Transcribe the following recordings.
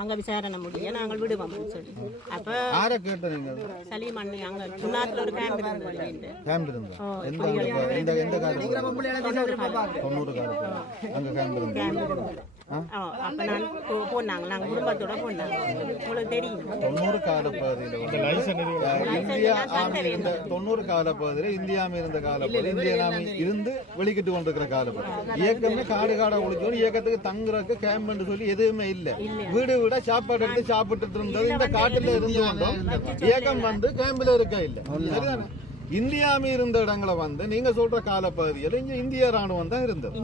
அங்க விசாரணை முடிய நாங்கள் விடுவோம் சொல்லி அப்ப சலீமன் அங்க சுண்ணாத்துல ஒரு கேம்ப் அப்ப நான் போனாங்க நாங்க குடும்பத்தோட போனாங்க உங்களுக்கு தெரியும் 90 கால பகுதியில் இந்தியா 90 கால பகுதியில் இந்தியாவில் இருந்த காலப்பகுதி இந்தியா இருந்து வெளிக்கிட்டு கொண்டிருக்கிற காலப்பகுதி இயக்கமே காடு காடா ஒழிச்சோம் இயக்கத்துக்கு தங்குறதுக்கு கேம்ப் சொல்லி எதுவுமே இல்லை வீடு வீட சாப்பாடு எடுத்து சாப்பிட்டு இருந்தது இந்த காட்டுல இருந்து கொண்டோம் இயக்கம் வந்து கேம்பில் இருக்க இல்லை சரிதானே இந்தியாம இருந்த இடங்களை வந்து நீங்க சொல்ற காலப்பகுதியில் இங்க இந்திய ராணுவம் தான் இருந்தது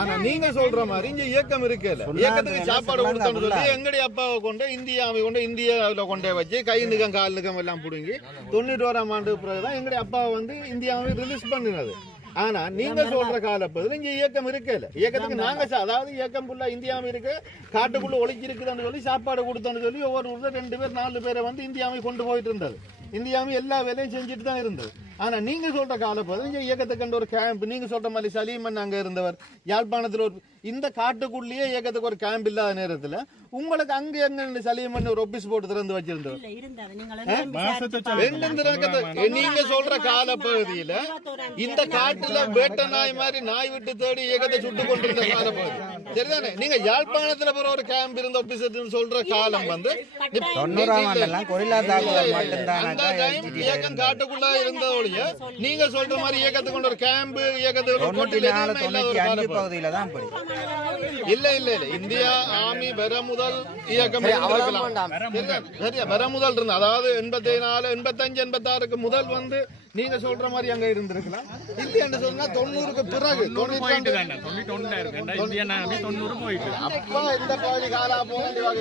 ஆனா நீங்க சொல்ற மாதிரி இங்க இயக்கம் இருக்கல இயக்கத்துக்கு சாப்பாடு கொடுத்தோம்னு சொல்லி எங்களுடைய அப்பாவை கொண்டு இந்தியாவை கொண்டு இந்தியாவில கொண்டே வச்சு கை நிகம் கால் நிகம் எல்லாம் புடுங்கி 91ஆம் ஆண்டு பிறகுதான் எங்களுடைய அப்பாவை வந்து இந்தியாவை ரிலீஸ் பண்ணினது ஆனா நீங்க சொல்ற காலப்பகுதியில் இங்க இயக்கம் இருக்கல இயக்கத்துக்கு நாங்க அதாவது இயக்கம் ஃபுல்லா இந்தியாவும் இருக்கு காட்டுக்குள்ள ஒளிக்கி இருக்குதுன்னு சொல்லி சாப்பாடு கொடுத்தோன்னு சொல்லி ஒவ்வொரு ஊர்ல 2 பேர் 4 பேரை வந்து இந்தியாவை கொண்டு போயிட்டு இருந்தது இந்தியாவும் எல்லா வேலையும் செஞ்சுட்டு தான் இருந்தது ஆனா நீங்க சொல்ற காலப்பகுதி இங்க இயக்கத்துக்கு கண்ட ஒரு கேம்ப் நீங்க சொல்ற மாதிரி சலீமன் அங்க இருந்தவர் யாழ்ப்பாணத்துல ஒரு இந்த காட்டுக்குள்ளேயே இயக்கத்துக்கு ஒரு கேம்ப் இல்லாத நேரத்துல உங்களுக்கு அங்க எங்க சலீமன் ஒரு ஆபீஸ் போட்டு திறந்து வச்சிருந்தவர் நீங்க சொல்ற காலப்பகுதியில இந்த காட்டுல வேட்ட நாய் மாதிரி நாய் விட்டு தேடி இயக்கத்தை சுட்டு கொண்டிருந்த காலப்பகுதி சரிதானே நீங்க யாழ்ப்பாணத்துல போற ஒரு கேம்ப் இருந்த ஆபீஸ் சொல்ற காலம் வந்து இயக்கம் காட்டுக்குள்ள இருந்த நீங்க சொல்ற மாதிரி இயக்கத்துக்கு கொண்ட ஒரு கேம்ப் இயக்கத்துக்கு இல்ல இல்ல இல்ல இந்தியா ஆர்மி வர முதல் இயக்கம் வர முதல் இருந்த அதாவது 84 85 86க்கு முதல் வந்து நீங்க சொல்ற மாதிரி அங்க இருந்திருக்கலாம் இல்லைன்னு சொன்னா 90க்கு பிறகு 90 போயிட்டு அப்ப இந்த பகுதி காலா போக தெரியாது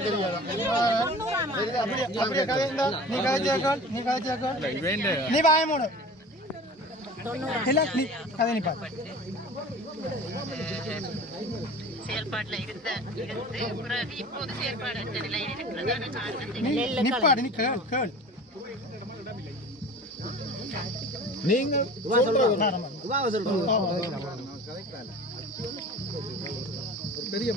நீ வாய மூடு கதை நீ பாத்து செயல்பாட்டுல பிறகு இப்போது செயல்பாடு நிப்பாடு நீ கேள் நீங்க பெரிய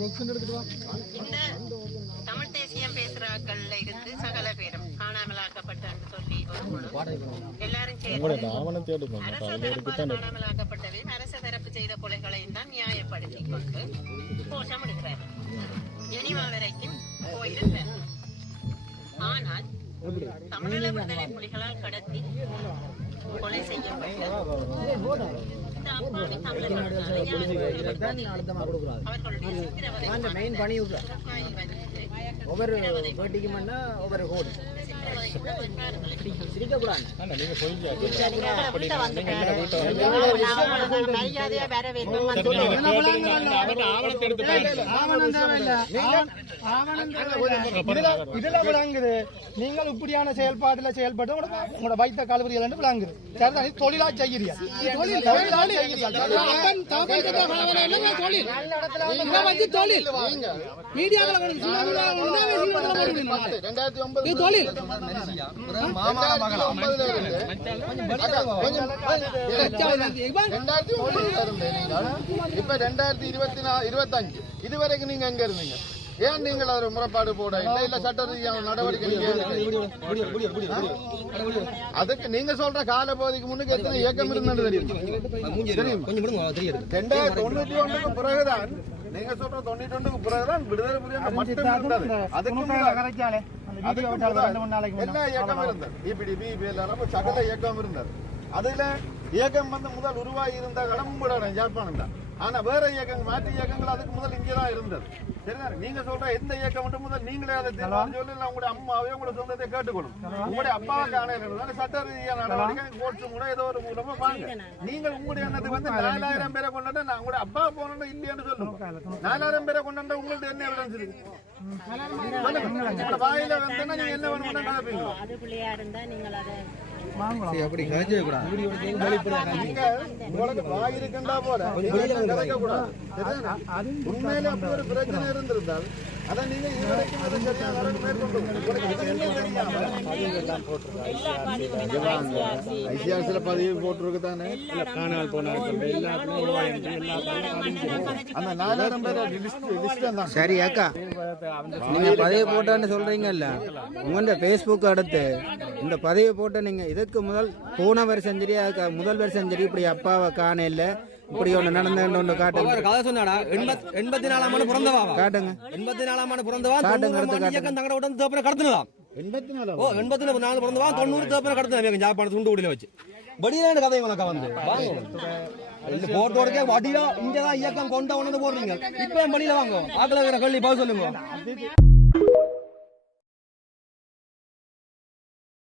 தமிழ் தேசியம் பேசுறாக்கள்ல இருந்து சகல பேரும் காணாமலாக்கப்பட்டன்னு சொல்லி எல்லாரும் காணாமலாக்கப்பட்டதையும் அரச தரப்பு செய்த கொலைகளையும் தான் நியாயப்படுத்தி கொண்டு கோஷமிடுகிறார் ஜெனிவா வரைக்கும் போயிருந்தார் ஆனால் தமிழீழ விடுதலை புலிகளால் கடத்தி கொலை செய்யப்பட்ட ஒவ்வொரு பேட்டிக்கு மண்ணா ஒவ்வொரு கோடு சிரிக்கக்கூடாது நீங்கள் இப்படியான செயல்பாடுல செயல்பட்டு உங்களோட வைத்த கல்லூரிகள் விளங்குது சரிதான் தொழிலா செய்கிறீர்கள் இப்ப 2025 இதுவரைக்கும் நீங்க எங்க இருந்தீங்க ஏன் நீங்கள் ஒரு முறைப்பாடு போட இல்ல சட்ட ரீதியான நடவடிக்கை அதுக்கு நீங்க சொல்ற கால பகுதிக்கு முன்னுக்கு எத்தனை இயக்கம் இருந்தது தெரியும் 2091க்கு பிறகுதான் நீங்க சொல்ற 91க்கு பிறகுதான் விடுதலை புலிகள் மட்டும் இருந்தது அதுக்கு எல்லா இயக்கம் இருந்தது இபிடிபி சகல இயக்கம் இருந்தது அதுல இயக்கம் வந்து முதல் உருவாகி இருந்த கடம்புடன் யாழ்ப்பாணம் தான் ஆனா வேற இயக்கங்கள் மாற்று இயக்கங்கள் அதுக்கு முதல் இங்கதான் இருந்தது சரிதானே நீங்க சொல்ற எந்த இயக்கம் மட்டும் முதல் நீங்களே அதை சொல்லி உங்களுடைய அம்மாவே உங்களுடைய சொந்தத்தை கேட்டுக்கணும் உங்களுடைய அப்பாவுக்கு ஆணையம் சட்ட ரீதியான நடவடிக்கை கோர்ட்டு மூலம் ஏதோ ஒரு மூலமா வாங்க நீங்கள் உங்களுடைய எண்ணத்துக்கு வந்து 4000 பேரை கொண்டாட நான் உங்களுடைய அப்பா போனோம் இல்லையான்னு சொல்லுங்க 4000 பேரை கொண்டாட உங்களுக்கு என்ன எவிடன்ஸ் இருக்கு வாயில வந்து நீங்க என்ன வேணும் அது பிள்ளையா இருந்தா நீங்கள் அதை அப்படி கலைஞ்சே கூடாது வாய் இருக்கா போல உண்மையில அப்படி ஒரு பிரச்சனை இருந்திருந்தால் அதான் நீங்க இதுவரைக்கும் அதை சரியா வரணும் மேற்கொண்டு ஐசிஆர்சில பதிவு போட்டிருக்கு தானே காணாமல் போனார்கள் அந்த 4000 பேர் லிஸ்ட் தான் சரி அக்கா நீங்க பதிவு போட்டான்னு சொல்றீங்கல்ல உங்க பேஸ்புக் அடுத்து இந்த பதிவு போட்ட நீங்க இதுக்கு முதல் போன வருஷம் சரி முதல் வருஷம் சரி இப்படி அப்பாவை காண இல்ல இப்படி ஒண்ணு நடந்து ஒண்ணு காட்டுங்க கதை சொன்னாடா 84ஆம் ஆண்டு பிறந்தவா காட்டுங்க 84ஆம் ஆண்டு பிறந்தவா காட்டுங்க, 90 ஆண்டு இயக்கம் தங்கட உடன் தேப்பன கடத்துனதாம் 84 ஓ 84 பிறந்தவா 90 தேப்பன கடத்துனா ஜாப்பாடு துண்டு உடில வச்சு படியான கதை உனக்கு வந்து வாங்க இந்த போட்டோடக்கே வடியா இங்கதான் இயக்கம் கொண்ட உணர்ந்து போடுறீங்க இப்ப படியில வாங்க ஆக்கல கள்ளி பாவ சொல்லுங்க